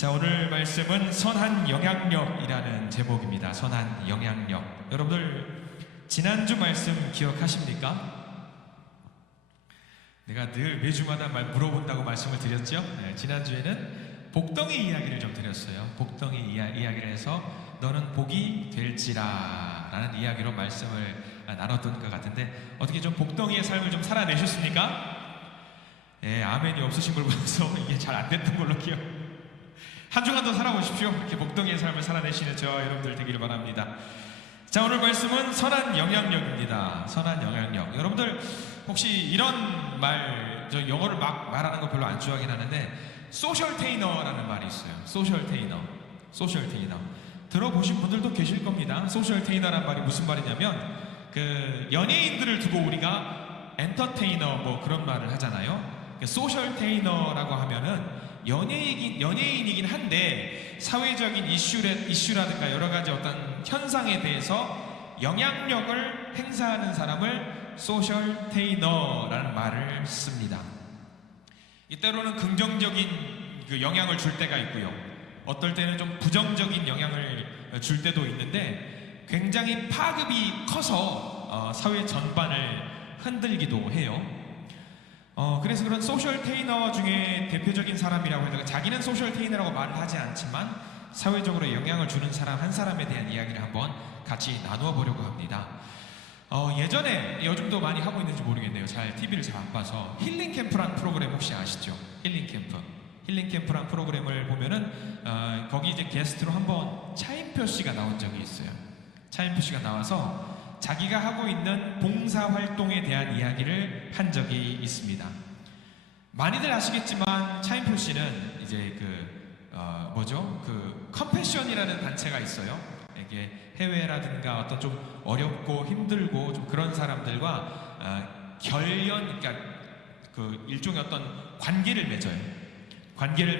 자, 오늘 말씀은 선한 영향력이라는 제목입니다. 선한 영향력. 여러분들 지난주 말씀 기억하십니까? 내가 늘 매주마다 물어본다고 말씀을 드렸죠? 네, 지난주에는 복덩이 이야기를 좀 드렸어요. 복덩이 이야기를 해서 너는 복이 될지라 라는 이야기로 말씀을 나눴던 것 같은데, 어떻게 좀 복덩이의 삶을 좀 살아내셨습니까? 예, 아멘이 없으신 걸 보면서 이게 잘 안 됐던 걸로 한 주간 더 살아보십시오. 이렇게 복덩이의 삶을 살아내시는 저와 여러분들 되기를 바랍니다. 자, 오늘 말씀은 선한 영향력입니다. 선한 영향력. 여러분들 혹시 이런 저 영어를 막 말하는 거 별로 안 좋아하긴 하는데, 소셜 테이너라는 말이 있어요. 소셜 테이너. 들어보신 분들도 계실 겁니다. 소셜 테이너라는 말이 무슨 말이냐면, 연예인들을 두고 우리가 엔터테이너 뭐 그런 말을 하잖아요. 소셜 테이너라고 하면은 연예인이긴 한데 사회적인 이슈라든가 여러 가지 어떤 현상에 대해서 영향력을 행사하는 사람을 소셜 테이너라는 말을 씁니다. 이때로는 긍정적인 영향을 줄 때가 있고요. 어떨 때는 좀 부정적인 영향을 줄 때도 있는데, 굉장히 파급이 커서 사회 전반을 흔들기도 해요. 그래서 그런 소셜 테이너 중에 대표적인 사람이라고 해서, 자기는 소셜 테이너라고 말을 하지 않지만 사회적으로 영향을 주는 사람 한 사람에 대한 이야기를 한번 같이 나누어 보려고 합니다. 예전에, 요즘도 많이 하고 있는지 모르겠네요. TV를 잘 안 봐서, 힐링 캠프라는 프로그램 혹시 아시죠? 힐링 캠프라는 프로그램을 보면은 거기 이제 게스트로 한번 차인표 씨가 나온 적이 있어요. 차인표 씨가 나와서 자기가 하고 있는 봉사활동에 대한 이야기를 한 적이 있습니다. 많이들 아시겠지만 차인표 씨는 이제 컴패션이라는 단체가 있어요. 이게 해외라든가 어떤 좀 어렵고 힘들고 좀 그런 사람들과 그러니까 일종의 어떤 관계를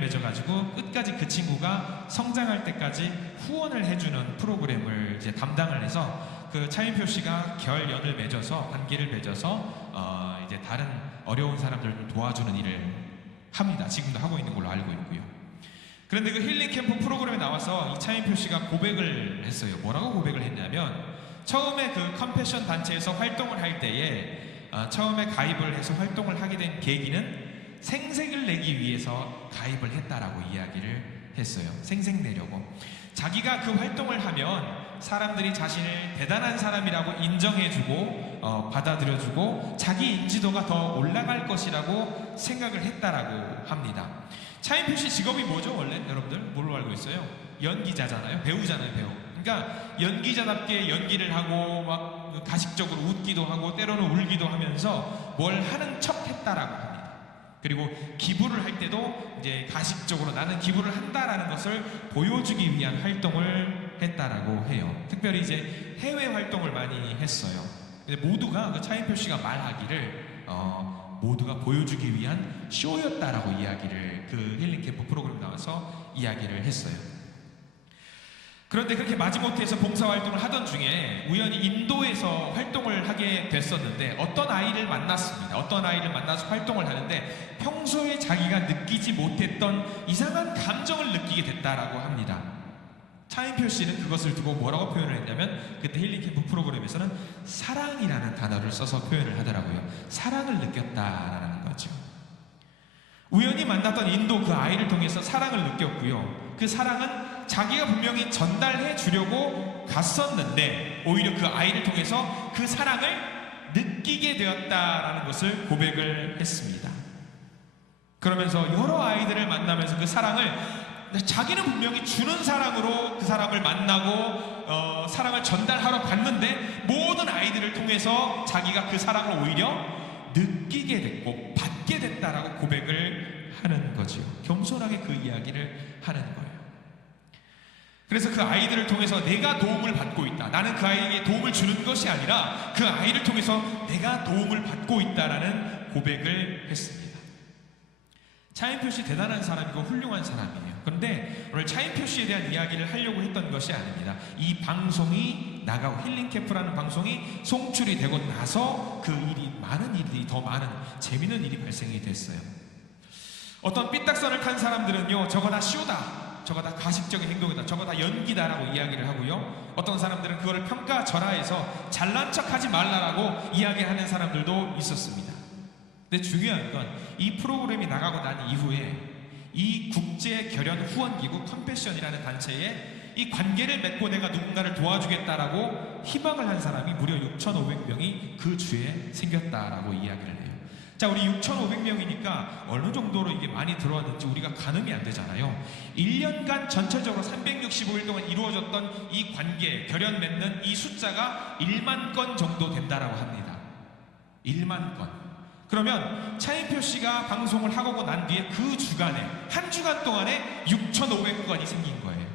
맺어가지고 끝까지 그 친구가 성장할 때까지 후원을 해주는 프로그램을 이제 담당을 해서, 차인표 씨가 관계를 맺어서 이제 다른 어려운 사람들을 도와주는 일을 합니다. 지금도 하고 있는 걸로 알고 있고요. 그런데 그 힐링 캠프 프로그램에 나와서 이 차인표 씨가 고백을 했어요. 뭐라고 고백을 했냐면, 처음에 그 컴패션 단체에서 활동을 할 때에 처음에 가입을 해서 활동을 하게 된 계기는 생색을 내기 위해서 가입을 했다라고 이야기를 했어요. 생색 내려고. 자기가 그 활동을 하면 사람들이 자신을 대단한 사람이라고 인정해주고 받아들여주고 자기 인지도가 더 올라갈 것이라고 생각을 했다라고 합니다. 차인표 씨 직업이 뭐죠, 원래? 여러분들 뭘로 알고 있어요? 연기자잖아요. 배우잖아요, 배우. 그러니까 연기자답게 연기를 하고 막 가식적으로 웃기도 하고 때로는 울기도 하면서 뭘 하는 척 했다라고 합니다. 그리고 기부를 할 때도 이제 가식적으로 나는 기부를 한다라는 것을 보여주기 위한 활동을 했다라고 해요. 특별히 이제 해외 활동을 많이 했어요. 근데 모두가 차인표 씨가 말하기를 모두가 보여주기 위한 쇼였다라고 이야기를 힐링 캠프 프로그램에 나와서 이야기를 했어요. 그런데 그렇게 마지못해서 봉사활동을 하던 중에 우연히 인도에서 활동을 하게 됐었는데, 어떤 아이를 만났습니다. 어떤 아이를 만나서 활동을 하는데 평소에 자기가 느끼지 못했던 이상한 감정을 느끼게 됐다라고 합니다. 차인표 씨는 그것을 두고 뭐라고 표현을 했냐면, 그때 힐링 캠프 프로그램에서는 사랑이라는 단어를 써서 표현을 하더라고요. 사랑을 느꼈다라는 거죠. 우연히 만났던 인도 그 아이를 통해서 사랑을 느꼈고요. 그 사랑은 자기가 분명히 전달해 주려고 갔었는데 오히려 그 아이를 통해서 그 사랑을 느끼게 되었다라는 것을 고백을 했습니다. 그러면서 여러 아이들을 만나면서 그 사랑을, 자기는 분명히 주는 사랑으로 그 사람을 만나고 사랑을 전달하러 갔는데, 모든 아이들을 통해서 자기가 그 사랑을 오히려 느끼게 됐고 받게 됐다라고 고백을 하는 거죠. 겸손하게 그 이야기를 하는 거예요. 그래서 그 아이들을 통해서 내가 도움을 받고 있다, 나는 그 아이에게 도움을 주는 것이 아니라 그 아이를 통해서 내가 도움을 받고 있다라는 고백을 했습니다. 차인표 씨 대단한 사람이고 훌륭한 사람이에요. 그런데 오늘 차인표 씨에 대한 이야기를 하려고 했던 것이 아닙니다. 이 방송이 나가고 힐링 캠프라는 방송이 송출이 되고 나서 더 많은 재미있는 일이 발생이 됐어요. 어떤 삐딱선을 탄 사람들은요, 저거 다 쇼다, 저거 다 가식적인 행동이다, 저거 다 연기다라고 이야기를 하고요. 어떤 사람들은 그거를 평가절하해서 잘난 척하지 말라라고 이야기하는 사람들도 있었습니다. 근데 중요한 건 이 프로그램이 나가고 난 이후에 이 국제 결연 후원기구 컴패션이라는 단체에 이 관계를 맺고 내가 누군가를 도와주겠다라고 희망을 한 사람이 무려 6,500명이 그 주에 생겼다라고 이야기를 해요. 자, 우리 6,500명이니까 어느 정도로 이게 많이 들어왔는지 우리가 가늠이 안 되잖아요. 1년간 전체적으로 365일 동안 이루어졌던 이 관계, 결연 맺는 이 숫자가 1만 건 정도 된다라고 합니다. 1만 건. 그러면 차인표 씨가 방송을 하고 난 뒤에 그 주간에, 한 주간 동안에 6,500건이 생긴 거예요.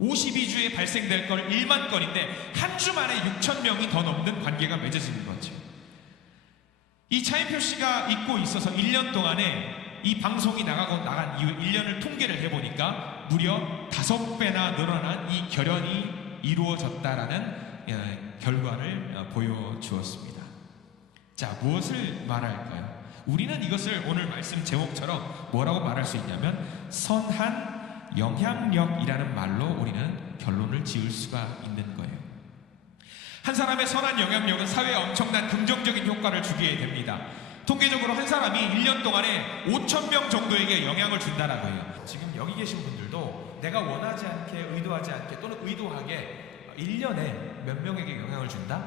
52주에 발생될 걸 1만 건인데 한 주 만에 6,000명이 더 넘는 관계가 맺어지는 거죠. 이 차인표 씨가 있고 있어서 1년 동안에 이 방송이 나간 이후 1년을 통계를 해보니까 무려 5배나 늘어난 이 결연이 이루어졌다라는 결과를 보여주었습니다. 자, 무엇을 말할까요? 우리는 이것을 오늘 말씀 제목처럼 뭐라고 말할 수 있냐면 선한 영향력이라는 말로 우리는 결론을 지을 수가 있는 거예요. 한 사람의 선한 영향력은 사회에 엄청난 긍정적인 효과를 주게 됩니다. 통계적으로 한 사람이 1년 동안에 5,000명 정도에게 영향을 준다라고 해요. 지금 여기 계신 분들도 내가 원하지 않게, 의도하지 않게 또는 의도하게 1년에 몇 명에게 영향을 준다?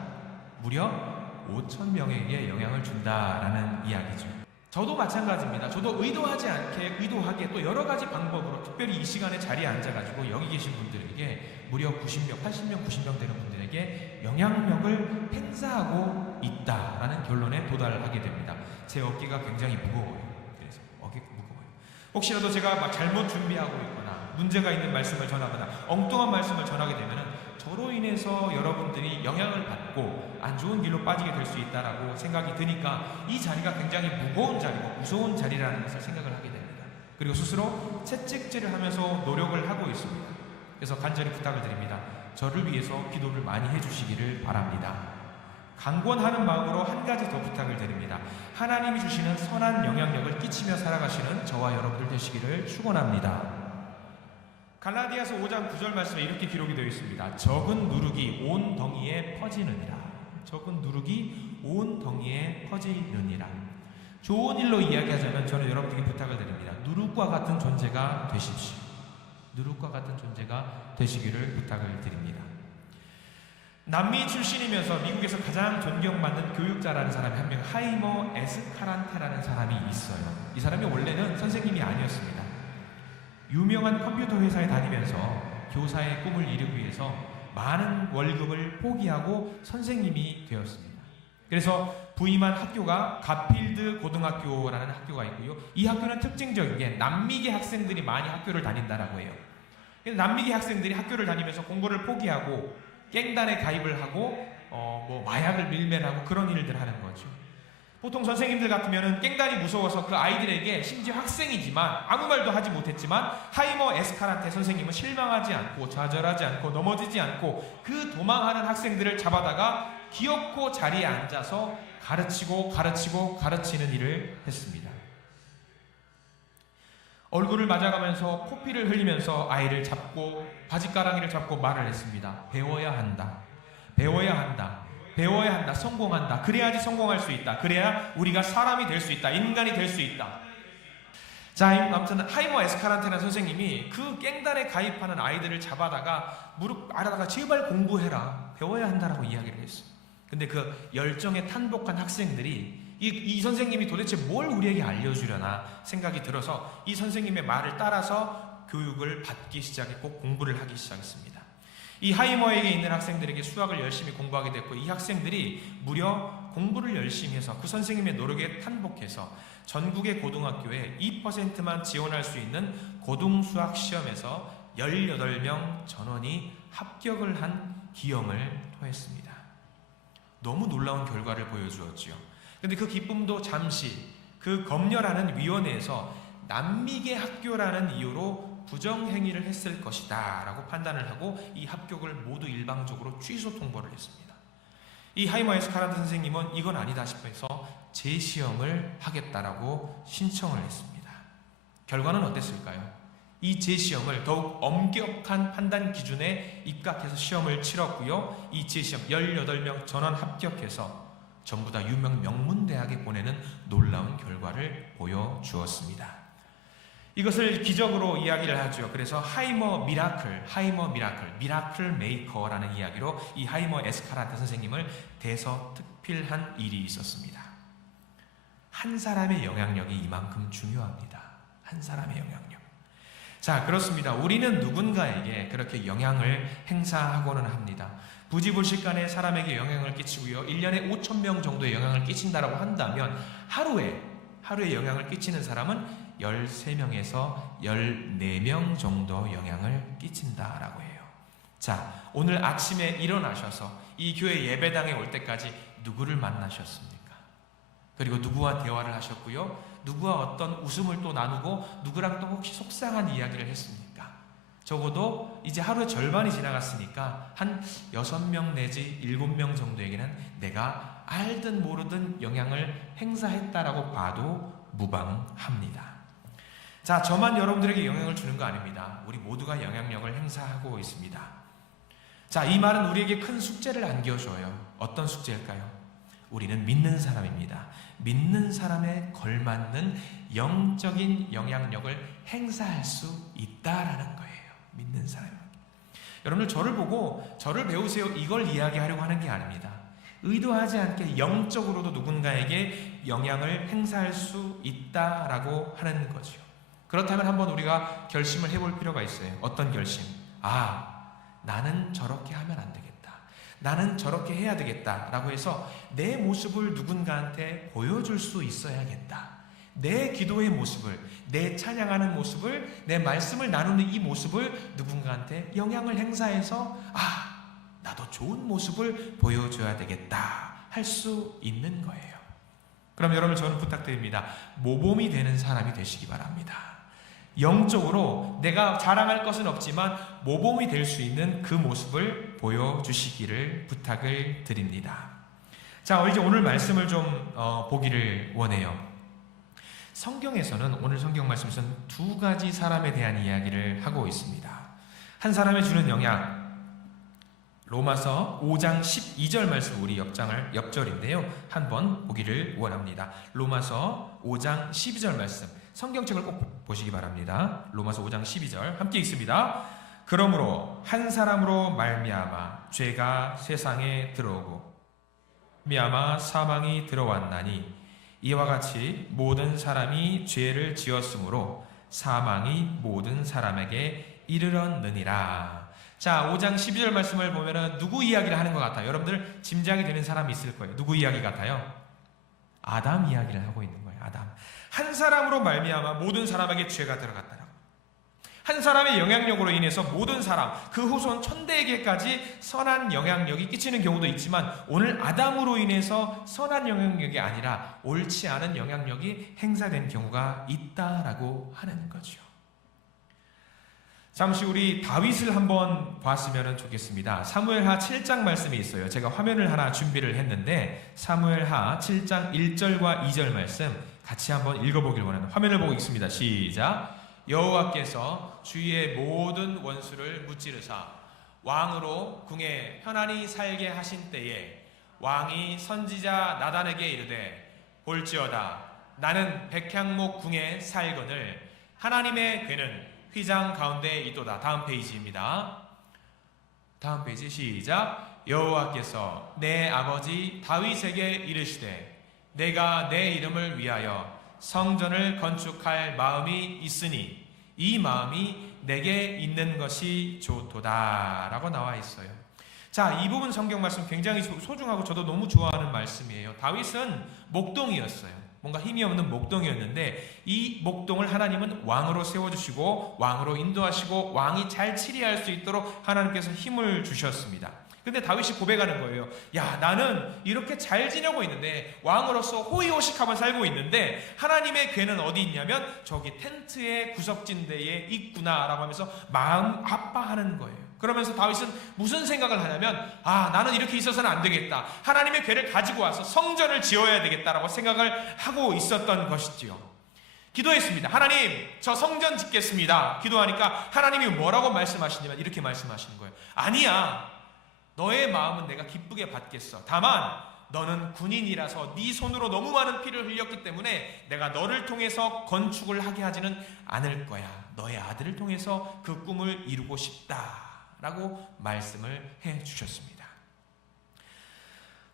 무려 5,000명에게 영향을 준다라는 이야기죠. 저도 마찬가지입니다. 저도 의도하지 않게, 의도하게 또 여러 가지 방법으로 특별히 이 시간에 자리에 앉아가지고 여기 계신 분들에게 무려 90명, 80명, 90명 되는 분들에게 영향력을 행사하고 있다라는 결론에 도달하게 됩니다. 제 어깨가 굉장히 무거워요. 그래서 어깨가 무거워요. 혹시라도 제가 막 잘못 준비하고 있거나 문제가 있는 말씀을 전하거나 엉뚱한 말씀을 전하게 되면은 저로 인해서 여러분들이 영향을 받고 안 좋은 길로 빠지게 될 수 있다라고 생각이 드니까 이 자리가 굉장히 무거운 자리고 무서운 자리라는 것을 생각을 하게 됩니다. 그리고 스스로 채찍질을 하면서 노력을 하고 있습니다. 그래서 간절히 부탁을 드립니다. 저를 위해서 기도를 많이 해주시기를 바랍니다. 강권하는 마음으로 한 가지 더 부탁을 드립니다. 하나님이 주시는 선한 영향력을 끼치며 살아가시는 저와 여러분들 되시기를 축원합니다. 갈라디아서 5장 9절 말씀에 이렇게 기록이 되어 있습니다. 적은 누룩이 온 덩이에 퍼지느니라. 적은 누룩이 온 덩이에 퍼지느니라. 좋은 일로 이야기하자면 저는 여러분들에게 부탁을 드립니다. 누룩과 같은 존재가 되십시오. 누룩과 같은 존재가 되시기를 부탁을 드립니다. 남미 출신이면서 미국에서 가장 존경받는 교육자라는 사람이 한 명, 하이머 에스카란테라는 사람이 있어요. 이 사람이 원래는 선생님이 아니었습니다. 유명한 컴퓨터 회사에 다니면서 교사의 꿈을 이루기 위해서 많은 월급을 포기하고 선생님이 되었습니다. 그래서 부임한 학교가 갓필드 고등학교라는 학교가 있고요. 이 학교는 특징적인 게 남미계 학생들이 많이 학교를 다닌다라고 해요. 남미계 학생들이 학교를 다니면서 공부를 포기하고 갱단에 가입을 하고 마약을 밀매하고 그런 일들 하는 거죠. 보통 선생님들 같으면 깽단이 무서워서 그 아이들에게 심지어 학생이지만 아무 말도 하지 못했지만 하이머 에스카란테 선생님은 실망하지 않고 좌절하지 않고 넘어지지 않고 그 도망하는 학생들을 잡아다가 기어코 자리에 앉아서 가르치는 일을 했습니다. 얼굴을 맞아가면서 코피를 흘리면서 아이를 잡고 바지가랑이를 잡고 말을 했습니다. 배워야 한다. 배워야 한다. 배워야 한다. 성공한다. 그래야지 성공할 수 있다. 그래야 우리가 사람이 될 수 있다. 인간이 될 수 있다. 자, 아무튼 하이머 에스카란테라는 선생님이 그 깽단에 가입하는 아이들을 잡아다가 무릎 아래다가 제발 공부해라. 배워야 한다라고 이야기를 했어요. 근데 그 열정에 탄복한 학생들이 이 선생님이 도대체 뭘 우리에게 알려주려나 생각이 들어서 이 선생님의 말을 따라서 교육을 받기 시작했고 공부를 하기 시작했습니다. 이 하이머에게 있는 학생들에게 수학을 열심히 공부하게 됐고 이 학생들이 무려 공부를 열심히 해서 그 선생님의 노력에 탄복해서 전국의 고등학교에 2%만 지원할 수 있는 고등수학 시험에서 18명 전원이 합격을 한 기염을 토했습니다. 너무 놀라운 결과를 보여주었지요. 근데 그 기쁨도 잠시 그 검열하는 위원회에서 남미계 학교라는 이유로 부정행위를 했을 것이다 라고 판단을 하고 이 합격을 모두 일방적으로 취소 통보를 했습니다. 이 하이머 에스카란테 선생님은 이건 아니다 싶어서 재시험을 하겠다라고 신청을 했습니다. 결과는 어땠을까요? 이 제시험을 더욱 엄격한 판단 기준에 입각해서 시험을 치렀고요. 이 제시험 18명 전원 합격해서 전부 다 유명 명문대학에 보내는 놀라운 결과를 보여주었습니다. 이것을 기적으로 이야기를 하죠. 그래서 하이머 미라클 메이커라는 이야기로 이 하이머 에스카란테 선생님을 대서특필한 일이 있었습니다. 한 사람의 영향력이 이만큼 중요합니다. 한 사람의 영향력. 자, 그렇습니다. 우리는 누군가에게 그렇게 영향을 행사하고는 합니다. 부지불식간에 사람에게 영향을 끼치고요. 1년에 5,000명 정도의 영향을 끼친다라고 한다면 하루에 영향을 끼치는 사람은 13명에서 14명 정도 영향을 끼친다라고 해요. 자, 오늘 아침에 일어나셔서 이 교회 예배당에 올 때까지 누구를 만나셨습니까? 그리고 누구와 대화를 하셨고요. 누구와 어떤 웃음을 또 나누고 누구랑 또 혹시 속상한 이야기를 했습니까? 적어도 이제 하루의 절반이 지나갔으니까 한 6명 내지 7명 정도에게는 내가 알든 모르든 영향을 행사했다라고 봐도 무방합니다. 자, 저만 여러분들에게 영향을 주는 거 아닙니다. 우리 모두가 영향력을 행사하고 있습니다. 자, 이 말은 우리에게 큰 숙제를 안겨줘요. 어떤 숙제일까요? 우리는 믿는 사람입니다. 믿는 사람에 걸맞는 영적인 영향력을 행사할 수 있다라는 거예요. 믿는 사람입니다. 여러분들 저를 보고 저를 배우세요 이걸 이야기하려고 하는 게 아닙니다. 의도하지 않게 영적으로도 누군가에게 영향을 행사할 수 있다라고 하는 거죠. 그렇다면 한번 우리가 결심을 해볼 필요가 있어요. 어떤 결심? 나는 저렇게 하면 안 되겠다. 나는 저렇게 해야 되겠다라고 해서 내 모습을 누군가한테 보여줄 수 있어야겠다. 내 기도의 모습을, 내 찬양하는 모습을, 내 말씀을 나누는 이 모습을 누군가한테 영향을 행사해서 나도 좋은 모습을 보여줘야 되겠다 할 수 있는 거예요. 그럼 여러분 저는 부탁드립니다. 모범이 되는 사람이 되시기 바랍니다. 영적으로 내가 자랑할 것은 없지만 모범이 될 수 있는 그 모습을 보여주시기를 부탁을 드립니다. 자, 이제 오늘 말씀을 좀 보기를 원해요. 성경에서는 오늘 성경 말씀에서는 두 가지 사람에 대한 이야기를 하고 있습니다. 한 사람이 주는 영향, 로마서 5장 12절 말씀 우리 옆절인데요. 한번 보기를 원합니다. 로마서 5장 12절 말씀 성경책을 꼭 보시기 바랍니다. 로마서 5장 12절 함께 읽습니다. 그러므로 한 사람으로 말미암아 죄가 세상에 들어오고 말미암아 사망이 들어왔나니 이와 같이 모든 사람이 죄를 지었으므로 사망이 모든 사람에게 이르렀느니라. 자, 5장 12절 말씀을 보면은 누구 이야기를 하는 것 같아요? 여러분들 짐작이 되는 사람이 있을 거예요. 누구 이야기 같아요? 아담 이야기를 하고 있는 거예요. 아담. 한 사람으로 말미암아 모든 사람에게 죄가 들어갔다라고. 한 사람의 영향력으로 인해서 모든 사람, 그 후손 천대에게까지 선한 영향력이 끼치는 경우도 있지만 오늘 아담으로 인해서 선한 영향력이 아니라 옳지 않은 영향력이 행사된 경우가 있다라고 하는 거죠. 잠시 우리 다윗을 한번 봤으면 좋겠습니다. 사무엘하 7장 말씀이 있어요. 제가 화면을 하나 준비를 했는데 사무엘하 7장 1절과 2절 말씀 같이 한번 읽어보길 원합니다. 화면을 보고 읽습니다. 시작. 여호와께서 주의 모든 원수를 무찌르사 왕으로 궁에 편안히 살게 하신 때에 왕이 선지자 나단에게 이르되 볼지어다 나는 백향목 궁에 살거늘 하나님의 괴는 휘장 가운데 있도다. 다음 페이지입니다. 다음 페이지 시작. 여호와께서 내 아버지 다윗에게 이르시되 내가 내 이름을 위하여 성전을 건축할 마음이 있으니 이 마음이 내게 있는 것이 좋도다 라고 나와 있어요. 자, 이 부분 성경 말씀 굉장히 소중하고 저도 너무 좋아하는 말씀이에요. 다윗은 목동이었어요. 뭔가 힘이 없는 목동이었는데 이 목동을 하나님은 왕으로 세워주시고 왕으로 인도하시고 왕이 잘 치리할 수 있도록 하나님께서 힘을 주셨습니다. 근데 다윗이 고백하는 거예요. 야, 나는 이렇게 잘 지내고 있는데 왕으로서 호의호식하며 살고 있는데 하나님의 괴는 어디 있냐면 저기 텐트의 구석진 데에 있구나 라고 하면서 마음 아파하는 거예요. 그러면서 다윗은 무슨 생각을 하냐면 나는 이렇게 있어서는 안 되겠다. 하나님의 괴를 가지고 와서 성전을 지어야 되겠다라고 생각을 하고 있었던 것이지요. 기도했습니다. 하나님, 저 성전 짓겠습니다. 기도하니까 하나님이 뭐라고 말씀하시냐면 이렇게 말씀하시는 거예요. 아니야, 너의 마음은 내가 기쁘게 받겠어. 다만 너는 군인이라서 네 손으로 너무 많은 피를 흘렸기 때문에 내가 너를 통해서 건축을 하게 하지는 않을 거야. 너의 아들을 통해서 그 꿈을 이루고 싶다라고 말씀을 해 주셨습니다.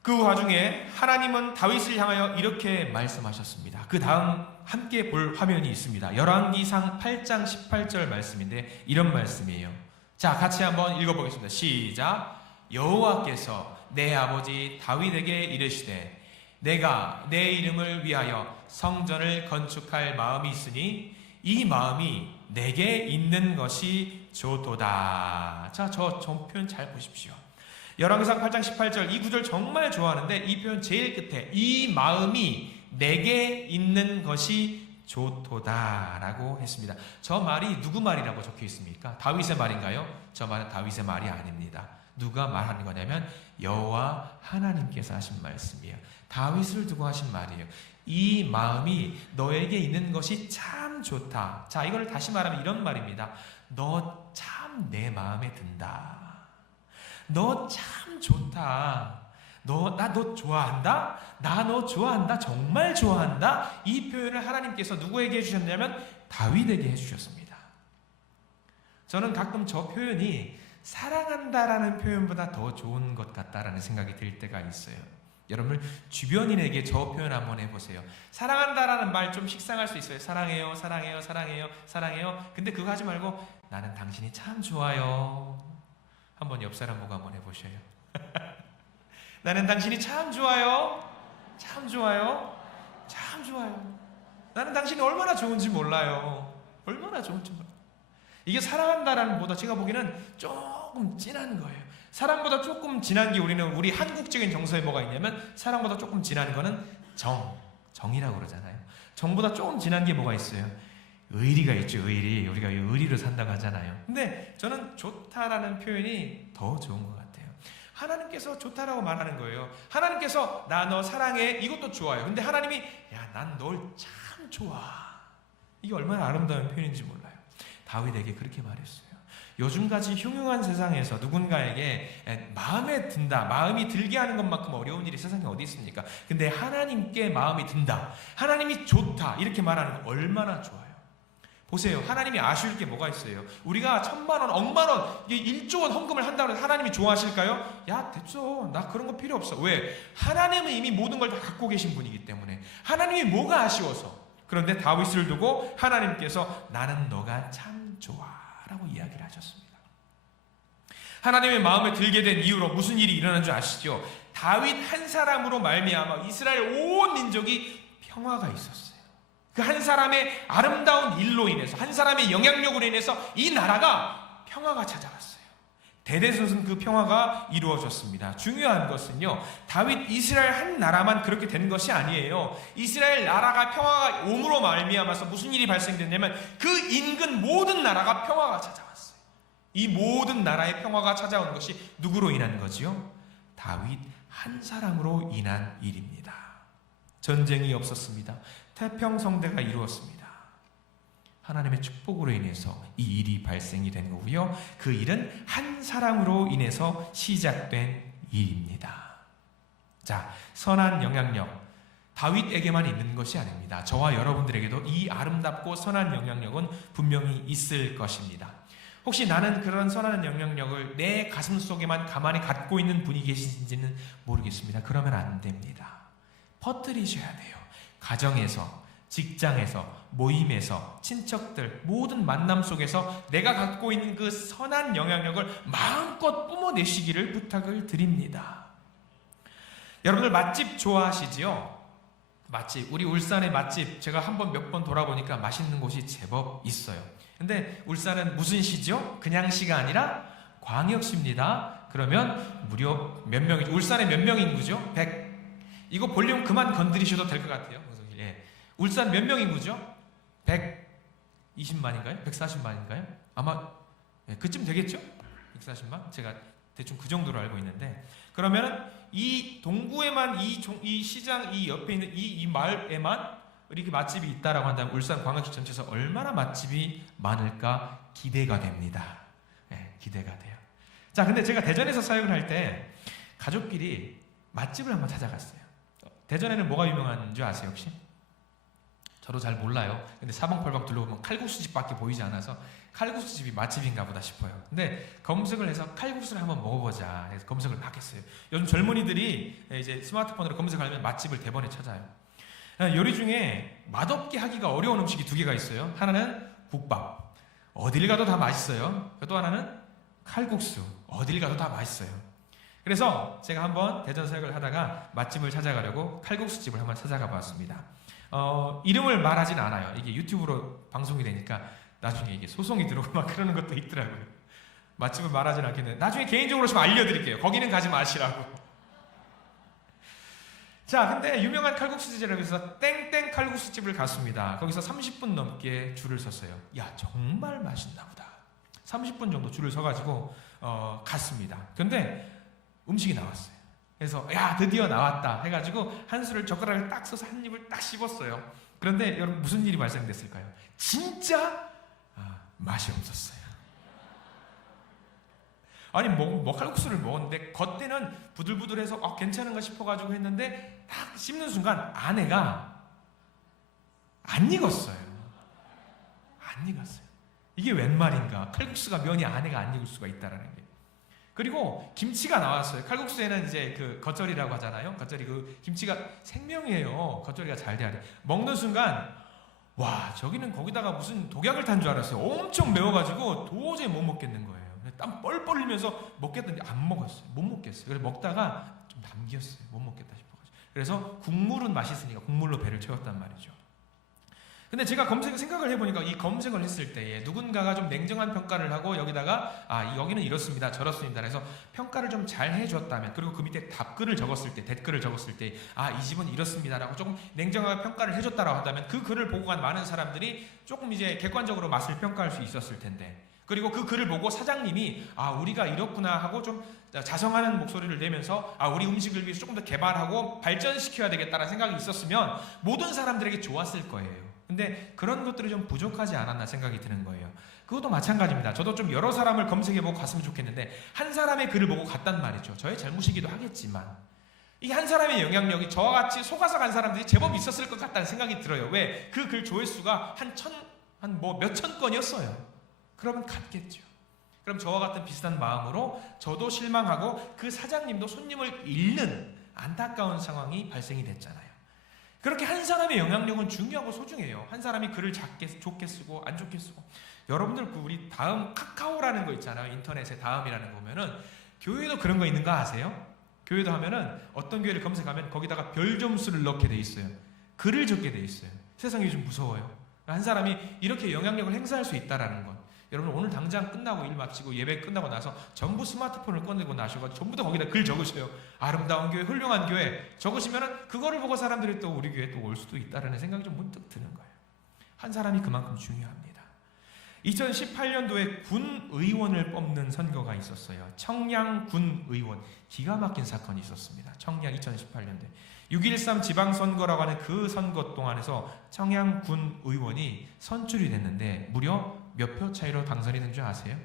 그 와중에 하나님은 다윗을 향하여 이렇게 말씀하셨습니다. 그 다음 함께 볼 화면이 있습니다. 열왕기상 8장 18절 말씀인데 이런 말씀이에요. 자, 같이 한번 읽어보겠습니다. 시작. 여호와께서 내 아버지 다윗에게 이르시되 내가 내 이름을 위하여 성전을 건축할 마음이 있으니 이 마음이 내게 있는 것이 좋도다. 자, 저 표현 잘 보십시오. 열왕기상 8장 18절 이 구절 정말 좋아하는데 이 표현 제일 끝에 이 마음이 내게 있는 것이 좋도다라고 했습니다. 저 말이 누구 말이라고 적혀 있습니까? 다윗의 말인가요? 저 말은 다윗의 말이 아닙니다. 누가 말하는 거냐면 여호와 하나님께서 하신 말씀이에요. 다윗을 두고 하신 말이에요. 이 마음이 너에게 있는 것이 참 좋다. 자, 이걸 다시 말하면 이런 말입니다. 너 참 내 마음에 든다. 너 참 좋다. 나 너 좋아한다? 나 너 좋아한다? 정말 좋아한다? 이 표현을 하나님께서 누구에게 해주셨냐면 다윗에게 해주셨습니다. 저는 가끔 저 표현이 사랑한다라는 표현보다 더 좋은 것 같다라는 생각이 들 때가 있어요. 여러분 주변인에게 저 표현 한번 해보세요. 사랑한다라는 말 좀 식상할 수 있어요. 사랑해요, 사랑해요, 사랑해요, 사랑해요. 근데 그거 하지 말고 나는 당신이 참 좋아요. 한번 옆 사람 보고 한번 해보셔요. 나는 당신이 참 좋아요. 참 좋아요. 참 좋아요. 나는 당신이 얼마나 좋은지 몰라요. 얼마나 좋은지 몰라요. 이게 사랑한다라는 보다 제가 보기에는 조금 진한 거예요. 사랑보다 조금 진한 게 우리 한국적인 정서에 뭐가 있냐면 사랑보다 조금 진한 거는 정이라고 그러잖아요. 정보다 조금 진한 게 뭐가 있어요? 의리가 있죠. 의리. 우리가 의리로 산다고 하잖아요. 근데 저는 좋다라는 표현이 더 좋은 것 같아요. 하나님께서 좋다라고 말하는 거예요. 하나님께서 나 너 사랑해 이것도 좋아요. 근데 하나님이 야, 난 널 참 좋아. 이게 얼마나 아름다운 표현인지 몰라요. 다윗에게 그렇게 말했어요. 요즘같이 흉흉한 세상에서 누군가에게 마음에 든다, 마음이 들게 하는 것만큼 어려운 일이 세상에 어디 있습니까? 근데 하나님께 마음이 든다, 하나님이 좋다 이렇게 말하는 거 얼마나 좋아요. 보세요. 하나님이 아쉬울 게 뭐가 있어요? 우리가 1,000만 원, 억만 원, 1조 원 헌금을 한다고 해서 하나님이 좋아하실까요? 야, 됐어. 나 그런 거 필요 없어. 왜? 하나님은 이미 모든 걸 다 갖고 계신 분이기 때문에. 하나님이 뭐가 아쉬워서. 그런데 다윗을 두고 하나님께서 나는 너가 참 좋아 라고 이야기를 하셨습니다. 하나님의 마음에 들게 된 이유로 무슨 일이 일어난 줄 아시죠? 다윗 한 사람으로 말미암아 이스라엘 온 민족이 평화가 있었어요. 그 한 사람의 아름다운 일로 인해서, 한 사람의 영향력으로 인해서 이 나라가 평화가 찾아왔어요. 대대손손 그 평화가 이루어졌습니다. 중요한 것은요, 다윗 이스라엘 한 나라만 그렇게 된 것이 아니에요. 이스라엘 나라가 평화가 옴으로 말미암아서 무슨 일이 발생됐냐면 그 인근 모든 나라가 평화가 찾아왔어요. 이 모든 나라의 평화가 찾아온 것이 누구로 인한 거지요? 다윗 한 사람으로 인한 일입니다. 전쟁이 없었습니다. 태평성대가 이루었습니다. 하나님의 축복으로 인해서 이 일이 발생이 된 거고요. 그 일은 한 사람으로 인해서 시작된 일입니다. 자, 선한 영향력 다윗에게만 있는 것이 아닙니다. 저와 여러분들에게도 이 아름답고 선한 영향력은 분명히 있을 것입니다. 혹시 나는 그런 선한 영향력을 내 가슴 속에만 가만히 갖고 있는 분이 계신지는 모르겠습니다. 그러면 안 됩니다. 퍼뜨리셔야 돼요. 가정에서, 직장에서, 모임에서, 친척들, 모든 만남 속에서 내가 갖고 있는 그 선한 영향력을 마음껏 뿜어내시기를 부탁을 드립니다. 여러분들 맛집 좋아하시지요? 맛집, 우리 울산의 맛집 제가 몇 번 돌아보니까 맛있는 곳이 제법 있어요. 근데 울산은 무슨 시죠? 그냥 시가 아니라 광역시입니다. 그러면 무려 몇 명이, 울산에 몇 명 인구죠? 100. 이거 볼륨 그만 건드리셔도 될 것 같아요. 예. 울산 몇 명 인구죠? 120만인가요? 140만인가요? 아마 그쯤 되겠죠? 140만? 제가 대충 그 정도로 알고 있는데, 그러면 이 동구에만 이 시장 이 옆에 있는 이 마을에만 이렇게 맛집이 있다라고 한다면 울산 광역시 전체에서 얼마나 맛집이 많을까 기대가 됩니다. 네, 기대가 돼요. 자, 근데 제가 대전에서 사역을 할 때 가족끼리 맛집을 한번 찾아갔어요. 대전에는 뭐가 유명한 줄 아세요 혹시? 저도 잘 몰라요. 근데 사방팔방 둘러보면 칼국수집밖에 보이지 않아서 칼국수집이 맛집인가 보다 싶어요. 근데 검색을 해서 칼국수를 한번 먹어보자 해서 검색을 막 했어요. 요즘 젊은이들이 이제 스마트폰으로 검색하면 맛집을 대번에 찾아요. 요리 중에 맛없게 하기가 어려운 음식이 두 개가 있어요. 하나는 국밥, 어딜 가도 다 맛있어요. 또 하나는 칼국수, 어딜 가도 다 맛있어요. 그래서 제가 한번 대전 사역을 하다가 맛집을 찾아가려고 칼국수집을 한번 찾아가 봤습니다. 이름을 말하진 않아요. 이게 유튜브로 방송이 되니까 나중에 이게 소송이 들어오고 막 그러는 것도 있더라고요. 맛집을 말하진 않겠는데 나중에 개인적으로 좀 알려드릴게요. 거기는 가지 마시라고. 자, 근데 유명한 칼국수집이라고 해서 땡땡 칼국수집을 갔습니다. 거기서 30분 넘게 줄을 섰어요. 야, 정말 맛있나 보다. 30분 정도 줄을 서가지고 갔습니다. 근데 음식이 나왔어요. 그래서 야, 드디어 나왔다 해가지고 한 수를 젓가락을 딱 써서 한 입을 딱 씹었어요. 그런데 여러분 무슨 일이 발생됐을까요? 진짜 맛이 없었어요. 아니 칼국수를 먹었는데 겉에는 부들부들해서 괜찮은가 싶어가지고 했는데 딱 씹는 순간 안에가 안 익었어요. 안 익었어요. 이게 웬 말인가? 칼국수가 면이 안에가 안 익을 수가 있다라는 게. 그리고 김치가 나왔어요. 칼국수에는 이제 그 겉절이라고 하잖아요. 겉절이 그 김치가 생명이에요. 겉절이가 잘 돼야 돼. 먹는 순간 와, 저기는 거기다가 무슨 독약을 탄 줄 알았어요. 엄청 매워가지고 도저히 못 먹겠는 거예요. 땀 뻘뻘 흘리면서 먹겠다는데 안 먹었어요. 못 먹겠어요. 그래서 먹다가 좀 남겼어요. 못 먹겠다 싶어가지고. 그래서 국물은 맛있으니까 국물로 배를 채웠단 말이죠. 근데 제가 생각을 해보니까 이 검색을 했을 때에 누군가가 좀 냉정한 평가를 하고 여기다가 여기는 이렇습니다, 저렇습니다 해서 평가를 좀 잘 해줬다면, 그리고 그 밑에 댓글을 적었을 때 이 집은 이렇습니다라고 조금 냉정하게 평가를 해줬다라고 한다면 그 글을 보고 간 많은 사람들이 조금 이제 객관적으로 맛을 평가할 수 있었을 텐데, 그리고 그 글을 보고 사장님이 우리가 이렇구나 하고 좀 자성하는 목소리를 내면서 우리 음식을 위해서 조금 더 개발하고 발전시켜야 되겠다는 생각이 있었으면 모든 사람들에게 좋았을 거예요. 근데 그런 것들이 좀 부족하지 않았나 생각이 드는 거예요. 그것도 마찬가지입니다. 저도 좀 여러 사람을 검색해보고 갔으면 좋겠는데 한 사람의 글을 보고 갔단 말이죠. 저의 잘못이기도 하겠지만 이 한 사람의 영향력이 저와 같이 속아서 간 사람들이 제법 있었을 것 같다는 생각이 들어요. 왜? 그 글 조회수가 몇천 건이었어요. 그러면 갔겠죠. 그럼 저와 같은 비슷한 마음으로 저도 실망하고 그 사장님도 손님을 잃는 안타까운 상황이 발생이 됐잖아요. 그렇게 한 사람의 영향력은 중요하고 소중해요. 한 사람이 글을 좋게 쓰고 안 좋게 쓰고. 여러분들 우리 다음 카카오라는 거 있잖아요. 인터넷에 다음이라는 거 보면은 교회도 그런 거 있는 거 아세요? 교회도 하면은 어떤 교회를 검색하면 거기다가 별 점수를 넣게 돼 있어요. 글을 적게 돼 있어요. 세상이 좀 무서워요. 한 사람이 이렇게 영향력을 행사할 수 있다라는 것. 여러분 오늘 당장 끝나고 일 마치고 예배 끝나고 나서 전부 스마트폰을 꺼내고 나셔가지고 전부 다 거기다 글 적으세요. 아름다운 교회, 훌륭한 교회 적으시면은 그거를 보고 사람들이 또 우리 교회 또 올 수도 있다라는 생각이 좀 문득 드는 거예요. 한 사람이 그만큼 중요합니다. 2018년도에 군 의원을 뽑는 선거가 있었어요. 청양 군 의원. 기가 막힌 사건이 있었습니다. 청양 2018년도에 6.13 지방선거라고 하는 그 선거 동안에서 청양 군 의원이 선출이 됐는데 무려 몇 표 차이로 당선이 된 줄 아세요?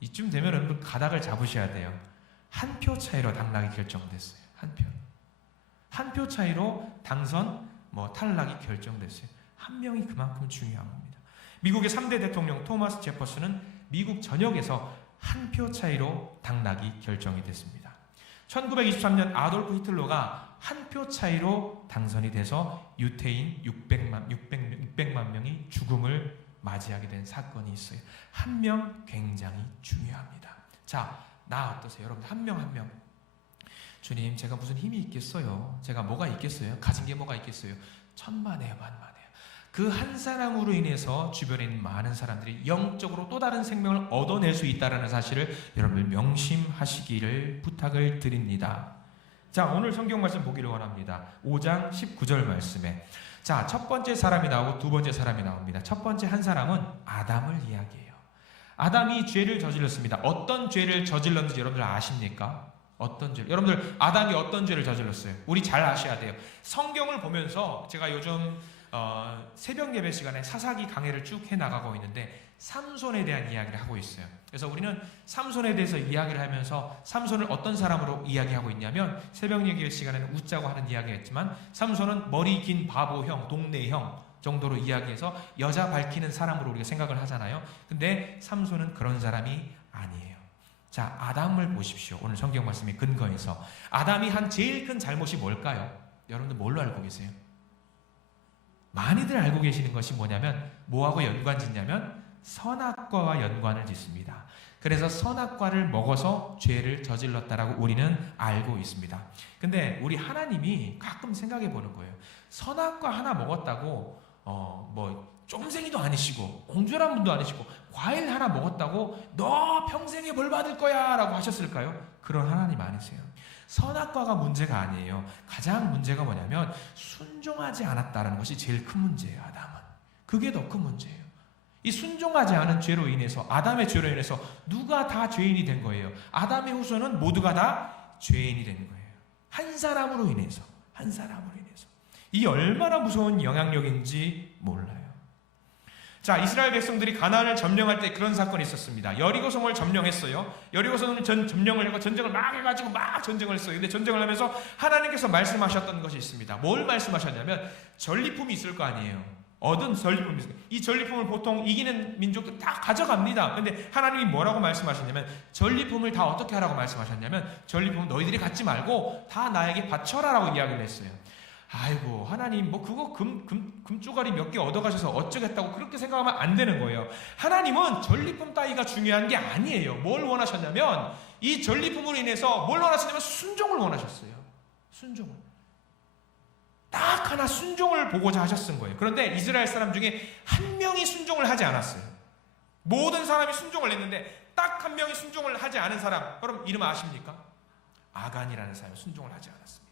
이쯤 되면 여러분 가닥을 잡으셔야 돼요. 한 표 차이로 당락이 결정됐어요. 한 표 차이로 당선, 탈락이 결정됐어요. 한 명이 그만큼 중요한 겁니다. 미국의 3대 대통령 토마스 제퍼슨은 미국 전역에서 한 표 차이로 당락이 결정이 됐습니다. 1923년 아돌프 히틀러가 한 표 차이로 당선이 돼서 유태인 600만 명이 죽음을 맞이하게 된 사건이 있어요. 한 명 굉장히 중요합니다. 자, 나 어떠세요? 여러분 한 명 한 명. 주님, 제가 무슨 힘이 있겠어요? 제가 뭐가 있겠어요? 가진 게 뭐가 있겠어요? 천만에요, 만만해요. 그 한 사람으로 인해서 주변에 있는 많은 사람들이 영적으로 또 다른 생명을 얻어낼 수 있다는 사실을 여러분들 명심하시기를 부탁을 드립니다. 자, 오늘 성경 말씀 보기를 원합니다. 5장 19절 말씀에 자, 첫 번째 사람이 나오고 두 번째 사람이 나옵니다. 첫 번째 한 사람은 아담을 이야기해요. 아담이 죄를 저질렀습니다. 어떤 죄를 저질렀는지 여러분들 아십니까? 어떤 죄? 여러분들 아담이 어떤 죄를 저질렀어요? 우리 잘 아셔야 돼요. 성경을 보면서 제가 요즘 새벽 예배 시간에 사사기 강해를 쭉 해나가고 있는데 삼손에 대한 이야기를 하고 있어요. 그래서 우리는 삼손에 대해서 이야기를 하면서 삼손을 어떤 사람으로 이야기하고 있냐면 새벽 예배 시간에는 웃자고 하는 이야기였지만 삼손은 머리 긴 바보형, 동네형 정도로 이야기해서 여자 밝히는 사람으로 우리가 생각을 하잖아요. 근데 삼손은 그런 사람이 아니에요. 자, 아담을 보십시오. 오늘 성경 말씀의 근거에서 아담이 한 제일 큰 잘못이 뭘까요? 여러분들 뭘로 알고 계세요? 많이들 알고 계시는 것이 뭐냐면 뭐하고 연관 짓냐면 선악과와 연관을 짓습니다. 그래서 선악과를 먹어서 죄를 저질렀다라고 우리는 알고 있습니다. 근데 우리 하나님이 가끔 생각해 보는 거예요. 선악과 하나 먹었다고 쫌생이도 아니시고 옹졸한 분도 아니시고 과일 하나 먹었다고 너 평생에 벌 받을 거야 라고 하셨을까요? 그런 하나님 아니세요. 선악과가 문제가 아니에요. 가장 문제가 뭐냐면 순종하지 않았다는 것이 제일 큰 문제예요. 아담은. 그게 더 큰 문제예요. 이 순종하지 않은 죄로 인해서 아담의 죄로 인해서 누가 다 죄인이 된 거예요. 아담의 후손은 모두가 다 죄인이 된 거예요. 한 사람으로 인해서. 이 얼마나 무서운 영향력인지 몰라요. 자, 이스라엘 백성들이 가나안을 점령할 때 그런 사건이 있었습니다. 여리고성을 점령했어요. 여리고성을 점령을 하고 전쟁을 막 해가지고 막 전쟁을 했어요. 근데 전쟁을 하면서 하나님께서 말씀하셨던 것이 있습니다. 뭘 말씀하셨냐면 전리품이 있을 거 아니에요. 얻은 전리품이 있어요. 이 전리품을 보통 이기는 민족들 다 가져갑니다. 근데 하나님이 뭐라고 말씀하셨냐면 전리품을 다 어떻게 하라고 말씀하셨냐면 전리품은 너희들이 갖지 말고 다 나에게 바쳐라라고 이야기를 했어요. 아이고 하나님 그거 금조가리 몇 개 얻어가셔서 어쩌겠다고 그렇게 생각하면 안 되는 거예요. 하나님은 전리품 따위가 중요한 게 아니에요. 뭘 원하셨냐면 이 전리품으로 인해서 뭘 원하셨냐면 순종을 원하셨어요. 순종을. 딱 하나 순종을 보고자 하셨은 거예요. 그런데 이스라엘 사람 중에 한 명이 순종을 하지 않았어요. 모든 사람이 순종을 했는데 딱 한 명이 순종을 하지 않은 사람, 여러분 이름 아십니까? 아간이라는 사람이 순종을 하지 않았습니다.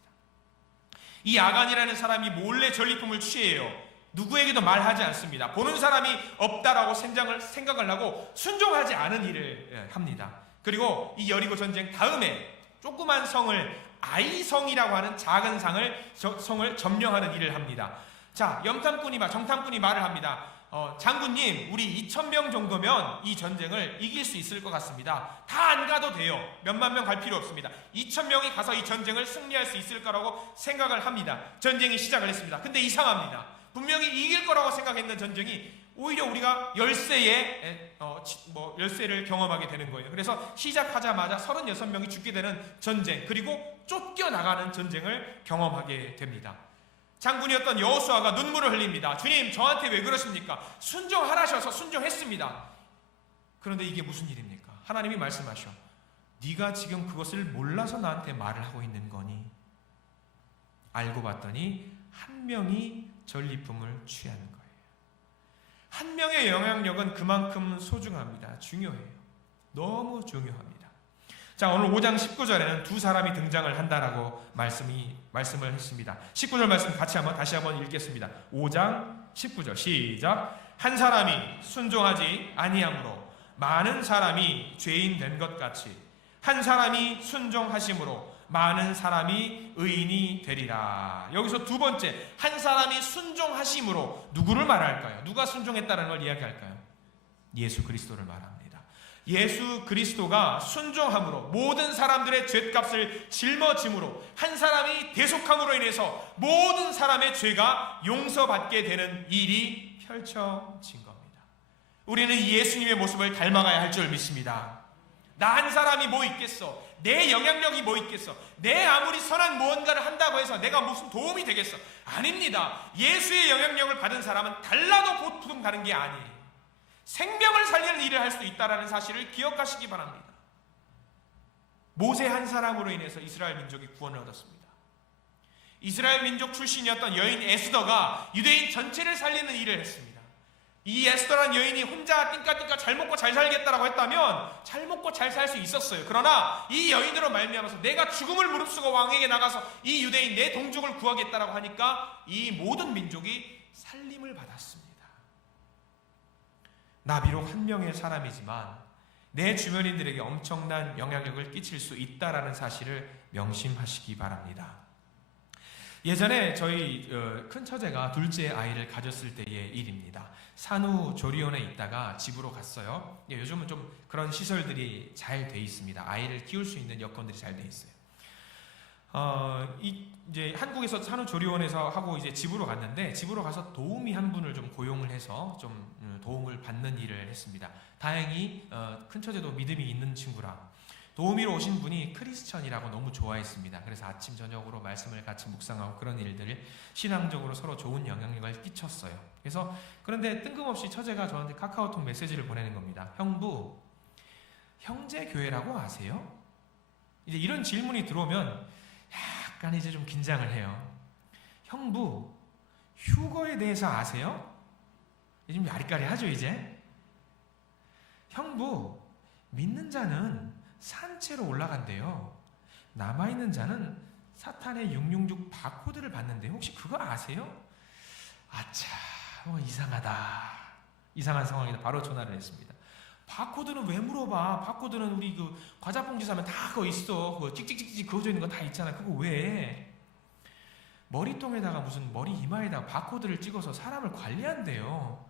이 아간이라는 사람이 몰래 전리품을 취해요. 누구에게도 말하지 않습니다. 보는 사람이 없다라고 생각을 하고 순종하지 않은 일을 합니다. 그리고 이 여리고 전쟁 다음에 조그만 성을 아이성이라고 하는 작은 성을 점령하는 일을 합니다. 자, 정탐꾼이 말을 합니다. 장군님, 우리 2,000명 정도면 이 전쟁을 이길 수 있을 것 같습니다. 다 안 가도 돼요. 몇만 명 갈 필요 없습니다. 2,000명이 가서 이 전쟁을 승리할 수 있을 거라고 생각을 합니다. 전쟁이 시작을 했습니다. 근데 이상합니다. 분명히 이길 거라고 생각했던 전쟁이 오히려 우리가 열세를 경험하게 되는 거예요. 그래서 시작하자마자 36명이 죽게 되는 전쟁, 그리고 쫓겨나가는 전쟁을 경험하게 됩니다. 장군이었던 여호수아가 눈물을 흘립니다. 주님, 저한테 왜 그러십니까? 순종하라셔서 순종했습니다. 그런데 이게 무슨 일입니까? 하나님이 말씀하셔. 네가 지금 그것을 몰라서 나한테 말을 하고 있는 거니? 알고 봤더니 한 명이 전리품을 취한 거예요. 한 명의 영향력은 그만큼 소중합니다. 중요해요. 너무 중요합니다. 자, 오늘 5장 19절에는 두 사람이 등장을 한다라고 말씀을 했습니다. 19절 말씀 다시 한번 읽겠습니다. 5장 19절 시작. 한 사람이 순종하지 아니함으로 많은 사람이 죄인 된 것 같이 한 사람이 순종하심으로 많은 사람이 의인이 되리라. 여기서 두 번째, 한 사람이 순종하심으로 누구를 말할까요? 누가 순종했다는 걸 이야기할까요? 예수 그리스도를 말합니다. 예수 그리스도가 순종함으로 모든 사람들의 죄값을 짊어짐으로 한 사람이 대속함으로 인해서 모든 사람의 죄가 용서받게 되는 일이 펼쳐진 겁니다. 우리는 예수님의 모습을 닮아가야 할 줄 믿습니다. 나 한 사람이 뭐 있겠어? 내 영향력이 뭐 있겠어? 내 아무리 선한 무언가를 한다고 해서 내가 무슨 도움이 되겠어? 아닙니다. 예수의 영향력을 받은 사람은 달라도 보통 가는 게 아니에요. 생명을 살리는 일을 할 수 있다는 사실을 기억하시기 바랍니다. 모세 한 사람으로 인해서 이스라엘 민족이 구원을 얻었습니다. 이스라엘 민족 출신이었던 여인 에스더가 유대인 전체를 살리는 일을 했습니다. 이 에스더라는 여인이 혼자 띵까띵까 잘 먹고 잘 살겠다라고 했다면 잘 먹고 잘 살 수 있었어요. 그러나 이 여인으로 말미암아서 내가 죽음을 무릅쓰고 왕에게 나가서 이 유대인 내 동족을 구하겠다라고 하니까 이 모든 민족이 살림을 받았습니다. 나 비록 한 명의 사람이지만 내 주변인들에게 엄청난 영향력을 끼칠 수 있다라는 사실을 명심하시기 바랍니다. 예전에 저희 큰 처제가 둘째 아이를 가졌을 때의 일입니다. 산후조리원에 있다가 집으로 갔어요. 요즘은 좀 그런 시설들이 잘 돼 있습니다. 아이를 키울 수 있는 여건들이 잘 돼 있어요. 이제 한국에서 산후조리원에서 하고 이제 집으로 갔는데, 집으로 가서 도우미 한 분을 좀 고용을 해서 좀 도움을 받는 일을 했습니다. 다행히 큰 처제도 믿음이 있는 친구라 도우미로 오신 분이 크리스천이라고 너무 좋아했습니다. 그래서 아침 저녁으로 말씀을 같이 묵상하고 그런 일들을 신앙적으로 서로 좋은 영향력을 끼쳤어요. 그래서 그런데 뜬금없이 처제가 저한테 카카오톡 메시지를 보내는 겁니다. 형부, 형제 교회라고 아세요? 이제 이런 질문이 들어오면 약간 이제 좀 긴장을 해요. 형부, 휴거에 대해서 아세요? 좀 야리까리하죠 이제. 형부, 믿는 자는 산채로 올라간대요. 남아있는 자는 사탄의 666 바코드를 받는데 혹시 그거 아세요? 아차, 이상하다. 이상한 상황이다. 바로 전화를 했습니다. 바코드는 왜 물어봐? 바코드는 우리 그 과자 봉지 사면 다 그거 있어. 그거 찍찍찍찍 그어져 있는 거 다 있잖아. 그거 왜? 머리통에다가 무슨 머리 이마에다가 바코드를 찍어서 사람을 관리한대요.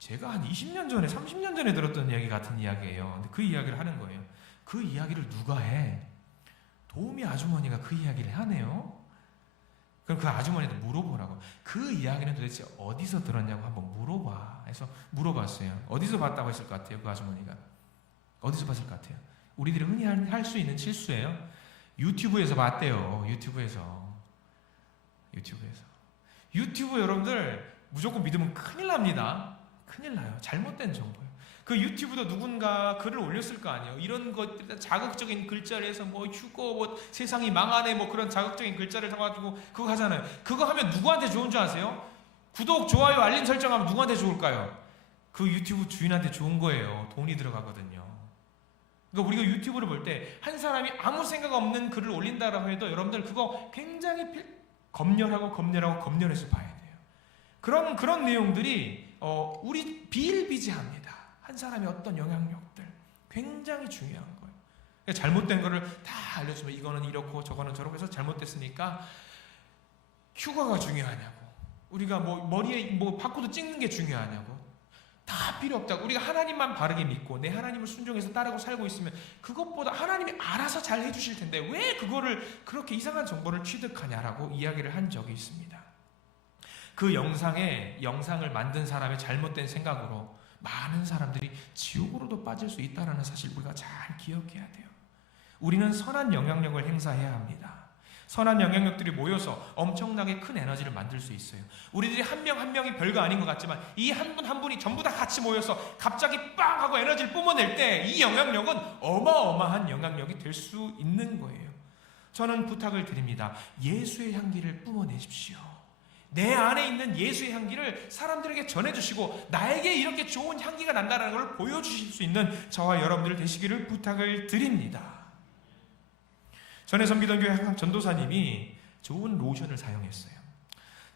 제가 한 20년 전에 30년 전에 들었던 이야기 같은 이야기예요. 근데 그 이야기를 하는 거예요. 그 이야기를 누가 해? 도우미 아주머니가 그 이야기를 하네요. 그럼 그 아주머니한테 물어보라고. 그 이야기는 도대체 어디서 들었냐고 한번 물어봐. 해서 물어봤어요. 어디서 봤다고 했을 것 같아요? 그 아주머니가 어디서 봤을 것 같아요? 우리들이 흔히 할 수 있는 실수예요. 유튜브에서 봤대요. 유튜브 여러분들 무조건 믿으면 큰일 납니다. 큰일 나요. 잘못된 정보예요. 그 유튜브도 누군가 글을 올렸을 거 아니에요. 이런 것들 자극적인 글자를 해서 뭐 휴거, 뭐 세상이 망하네, 뭐 그런 자극적인 글자를 사가지고 그거 하잖아요. 그거 하면 누구한테 좋은 줄 아세요? 구독, 좋아요, 알림 설정하면 누구한테 좋을까요? 그 유튜브 주인한테 좋은 거예요. 돈이 들어가거든요. 그러니까 우리가 유튜브를 볼 때 한 사람이 아무 생각 없는 글을 올린다라고 해도 여러분들 그거 굉장히 검열해서 봐야 돼요. 그런 내용들이 우리 비일비재합니다. 한 사람의 어떤 영향력들 굉장히 중요한 거예요. 그러니까 잘못된 거를 다 알려주면 이거는 이렇고 저거는 저렇고 해서 잘못됐으니까 휴가가 중요하냐고, 우리가 뭐 머리에 뭐 바코드 찍는 게 중요하냐고, 다 필요 없다고. 우리가 하나님만 바르게 믿고 내 하나님을 순종해서 따르고 살고 있으면 그것보다 하나님이 알아서 잘 해주실 텐데 왜 그거를 그렇게 이상한 정보를 취득하냐라고 이야기를 한 적이 있습니다. 그 영상을 만든 사람의 잘못된 생각으로 많은 사람들이 지옥으로도 빠질 수 있다는 사실 우리가 잘 기억해야 돼요. 우리는 선한 영향력을 행사해야 합니다. 선한 영향력들이 모여서 엄청나게 큰 에너지를 만들 수 있어요. 우리들이 한 명 한 명이 별거 아닌 것 같지만 이 한 분 한 분이 전부 다 같이 모여서 갑자기 빵 하고 에너지를 뿜어낼 때 이 영향력은 어마어마한 영향력이 될 수 있는 거예요. 저는 부탁을 드립니다. 예수의 향기를 뿜어내십시오. 내 안에 있는 예수의 향기를 사람들에게 전해주시고 나에게 이렇게 좋은 향기가 난다는 걸 보여주실 수 있는 저와 여러분들 되시기를 부탁을 드립니다. 전에 섬기던 교회 항상 전도사님이 좋은 로션을 사용했어요.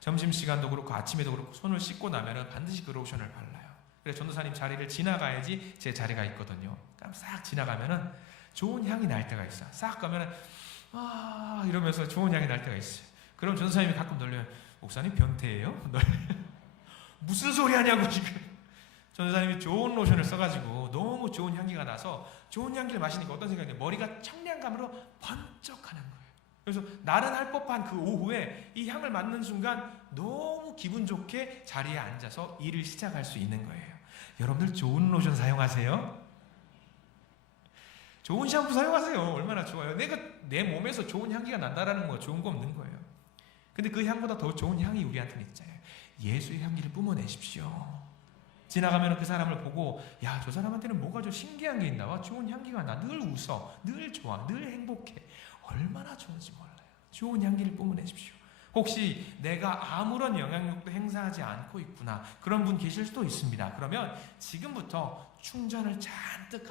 점심시간도 그렇고 아침에도 그렇고 손을 씻고 나면 반드시 그 로션을 발라요. 그래서 전도사님 자리를 지나가야지 제 자리가 있거든요. 싹 지나가면 좋은 향이 날 때가 있어요. 싹 가면 이러면서 좋은 향이 날 때가 있어요. 그럼 전도사님이 가끔 놀려요. 목사님 변태예요? 무슨 소리 하냐고 지금. 전도사님이 좋은 로션을 써가지고 너무 좋은 향기가 나서 좋은 향기를 마시니까 어떤 생각이 나요? 머리가 청량감으로 번쩍하는 거예요. 그래서 나른할 법한 그 오후에 이 향을 맡는 순간 너무 기분 좋게 자리에 앉아서 일을 시작할 수 있는 거예요. 여러분들 좋은 로션 사용하세요? 좋은 샴푸 사용하세요. 얼마나 좋아요. 내 몸에서 좋은 향기가 난다라는 거 좋은 거 없는 거예요. 근데 그 향보다 더 좋은 향이 우리한테는 있잖아요. 예수의 향기를 뿜어내십시오. 지나가면 그 사람을 보고 야, 저 사람한테는 뭐가 좀 신기한 게 있나 봐. 좋은 향기가 나. 늘 웃어. 늘 좋아. 늘 행복해. 얼마나 좋은지 몰라요. 좋은 향기를 뿜어내십시오. 혹시 내가 아무런 영향력도 행사하지 않고 있구나. 그런 분 계실 수도 있습니다. 그러면 지금부터 충전을 잔뜩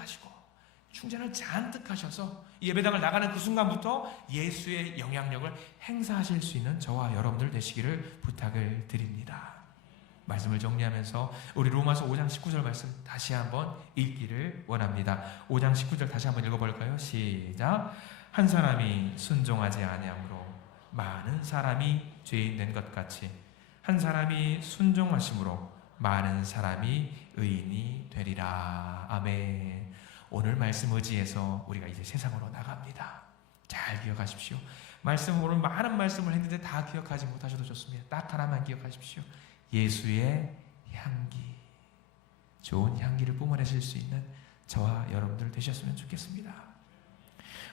하셔서 예배당을 나가는 그 순간부터 예수의 영향력을 행사하실 수 있는 저와 여러분들 되시기를 부탁을 드립니다. 말씀을 정리하면서 우리 로마서 5장 19절 말씀 다시 한번 읽기를 원합니다. 5장 19절 다시 한번 읽어볼까요? 시작. 한 사람이 순종하지 아니함으로 많은 사람이 죄인 된 것 같이 한 사람이 순종하심으로 많은 사람이 의인이 되리라. 아멘. 오늘 말씀 의지해서 우리가 이제 세상으로 나갑니다. 잘 기억하십시오. 오늘 많은 말씀을 했는데 다 기억하지 못하셔도 좋습니다. 딱 하나만 기억하십시오. 예수의 향기, 좋은 향기를 뿜어내실 수 있는 저와 여러분들 되셨으면 좋겠습니다.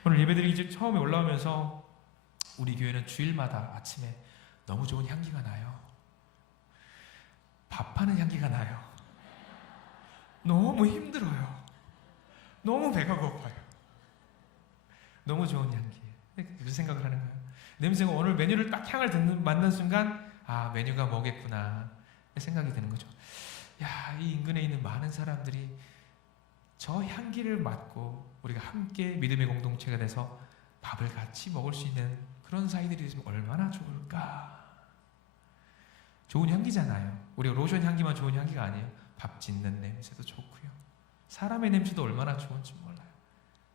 오늘 예배드리기 이제 처음에 올라오면서 우리 교회는 주일마다 아침에 너무 좋은 향기가 나요. 밥하는 향기가 나요. 너무 힘들어요. 너무 배가 고파요. 너무 좋은 향기. 그 생각을 하는 거예요. 냄새가 오늘 메뉴를 딱 향을 맡는 순간 아, 메뉴가 뭐겠구나 생각이 드는 거죠. 야, 이 인근에 있는 많은 사람들이 저 향기를 맡고 우리가 함께 믿음의 공동체가 돼서 밥을 같이 먹을 수 있는 그런 사이들이 있으면 얼마나 좋을까. 좋은 향기잖아요. 우리가 로션 향기만 좋은 향기가 아니에요. 밥 짓는 냄새도 좋고요. 사람의 냄새도 얼마나 좋은지 몰라요.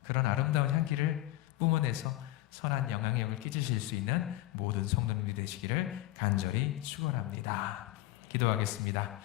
그런 아름다운 향기를 뿜어내서 선한 영향력을 끼치실 수 있는 모든 성도님들이 되시기를 간절히 축원합니다. 기도하겠습니다.